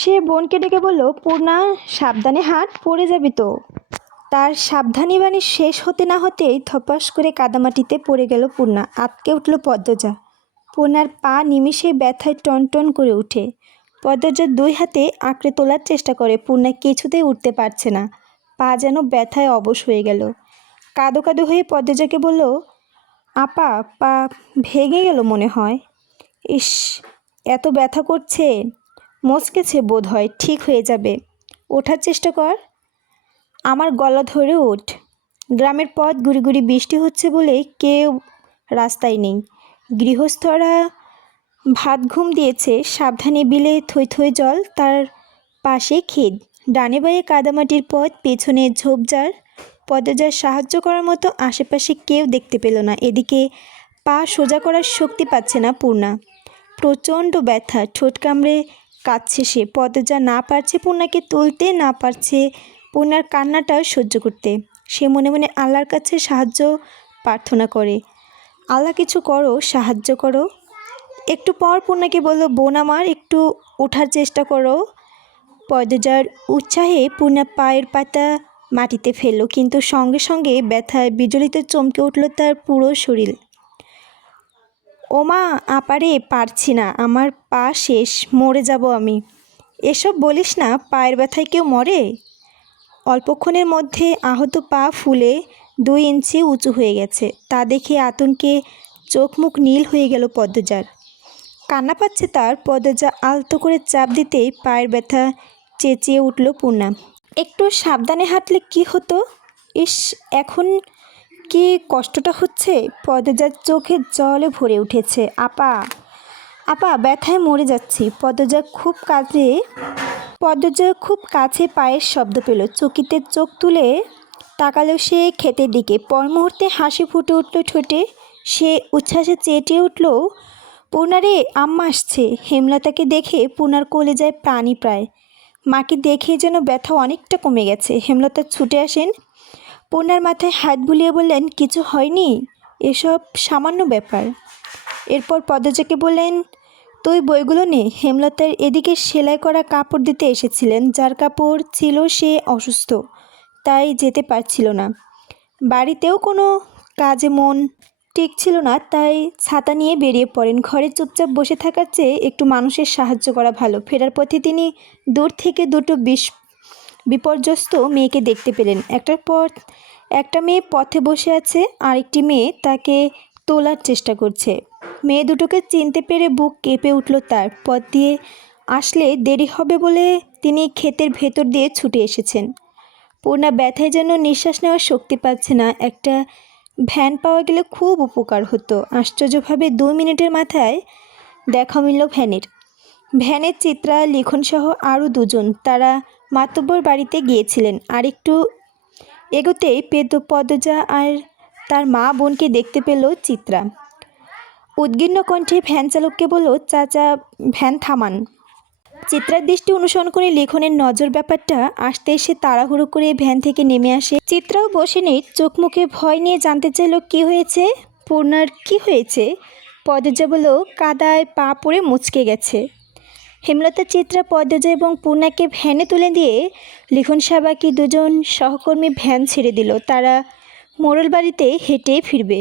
সে বোনকে ডেকে বলল, পূর্ণা সাবধানে হাত, পড়ে যাবি তো। তার সাবধানী বাণী শেষ হতে না হতেই ধপাস করে কাদামাটিতে পড়ে গেল পূর্ণা। আঁতকে উঠল পদ্মজা। পূর্ণার পা নিমিষে ব্যথায় টনটন করে উঠে। পদ্মজা দুই হাতে আঁকড়ে তোলার চেষ্টা করে, পূর্ণা কিছুতেই উঠতে পারছে না। পা যেন ব্যথায় অবশ হয়ে গেল। কাদো কাদো হয়ে পদ্মজাকে বলল, আপা, পা ভেঙে গেল মনে হয়। ইস, এত ব্যথা করছে। মচকেছে বোধ হয়, ঠিক হয়ে যাবে। ওঠার চেষ্টা কর। আমার গলা ধরে ওঠ। গ্রামের পথ গুড়ি গুড়ি বৃষ্টি হচ্ছে বলে কেউ রাস্তায় নেই। গৃহস্থরা ভাত ঘুম দিয়েছে। সাবধানে বিলে থই থই জল, তার পাশে ক্ষেত, ডানে বাঁয়ে কাদামাটির পথ, পেছনে ঝোপঝাড়। পদ্মজার সাহায্য করার মতো আশেপাশে কেউ দেখতে পেল না। এদিকে পা সোজা করার শক্তি পাচ্ছে না পূর্ণা। প্রচণ্ড ব্যথা, ঠোঁট কামড়ে কাঁদছে সে। পদ্মজা না পারছে পূর্ণাকে তুলতে, না পারছে পূর্ণার কান্নাটা সহ্য করতে। সে মনে মনে আল্লাহর কাছে সাহায্য প্রার্থনা করে, আল্লাহ কিছু করো, সাহায্য করো। একটু পর পূর্ণাকে বলল, বোন আমার, একটু ওঠার চেষ্টা করো। পদ্মজার উৎসাহে পূর্ণা পায়ের পাতা মাটিতে ফেলল, কিন্তু সঙ্গে সঙ্গে ব্যথায় বিজলিতে চমকে উঠল তার পুরো শরীর। ওমা, আপারে, পারছি না, আমার পা শেষ, মরে যাব আমি। এসব বলিস না, পায়ের ব্যথায় কেউ মরে? অল্পক্ষণের মধ্যে আহত পা ফুলে 2 ইঞ্চি উঁচু হয়ে গেছে। তা দেখে আতঙ্কে চোখ মুখ নীল হয়ে গেল পদ্মজার। কান্না পাচ্ছে তার। পদ্মজা আলতো করে চাপ দিতেই পায়ের ব্যথা চেঁচিয়ে উঠল পূর্ণা। একটু সাবধানে হাঁটলে কি হতো? ইস, এখন কি কষ্টটা হচ্ছে। পদ্মজার চোখে জলে ভরে উঠেছে। আপা, আপা, ব্যথায় মরে যাচ্ছি। পদ্মজা খুব কাছে পায়ের শব্দ পেল। চকিতে চোখ তুলে তাকালো সে ক্ষেতের দিকে। পর মুহূর্তে হাসি ফুটে উঠল ঠোঁটে। সে উচ্ছ্বাসে চেঁটিয়ে উঠল, পূর্ণারে, আম্মা আসছে। হেমলতাকে দেখে পূর্ণার কলিজায় প্রাণী প্রায়। মাকে দেখে যেন ব্যথা অনেকটা কমে গেছে। হেমলতা ছুটে আসেন, পূর্ণার মাথায় হাত বুলিয়ে বললেন, কিছু হয়নি, এসব সামান্য ব্যাপার। এরপর পদ্মজাকে বললেন, তুই বইগুলো নে। হেমলতার এদিকে সেলাই করা কাপড় দিতে এসেছিলেন। যার কাপড় ছিল সে অসুস্থ, তাই যেতে পারছিল না। বাড়িতেও কোনো কাজে মন টিকছিল না, তাই ছাতা নিয়ে বেরিয়ে পড়েন। ঘরে চুপচাপ বসে থাকার চেয়ে একটু মানুষের সাহায্য করা ভালো। ফেরার পথে তিনি দূর থেকে দুটো বিপর্যস্ত মেয়েকে দেখতে পেলেন। একটার পর একটা মেয়ে পথে বসে আছে, আরেকটি মেয়ে তাকে তোলার চেষ্টা করছে। মেয়ে দুটোকে চিনতে পেরে বুক কেঁপে উঠল তার। পথ দিয়ে আসলে দেরি হবে বলে তিনি ক্ষেতের ভেতর দিয়ে ছুটে এসেছেন। পূর্ণা ব্যথায় যেন নিঃশ্বাস নেওয়ার শক্তি পাচ্ছে না। একটা ভ্যান পাওয়া গেলে খুব উপকার হতো। আশ্চর্যভাবে 2 মিনিটের মাথায় দেখা মিলল ভ্যানের চিত্রা, লিখনসহ আরও 2 জন। তারা মাতব্বর বাড়িতে গিয়েছিলেন। আর একটু এগোতেই পদ্মজা আর তার মা বোনকে দেখতে পেল চিত্রা। উদ্বিগ্ন কণ্ঠে ভ্যান চালককে বলল, চাচা, ভ্যান থামান। চিত্রার দৃষ্টি অনুসরণ করে লিখনের নজর ব্যাপারটা আসতে এসে তাড়াহুড়ো করে ভ্যান থেকে নেমে আসে। চিত্রাও বসে নেই, চোখ মুখে ভয় নিয়ে জানতে চাইল, কি হয়েছে পূর্ণার, কি হয়েছে? পদ্মজা বলল, কাদায় পা পড়ে মুচকে গেছে। হেমলতা, চিত্রা, পদ্মজা এবং পূর্ণাকে ভ্যানে তুলে দিয়ে লিখন সাবাকি 2 জন সহকর্মী ভ্যান ছেড়ে দিল। তারা মোড়ল বাড়িতে হেঁটে ফিরবে।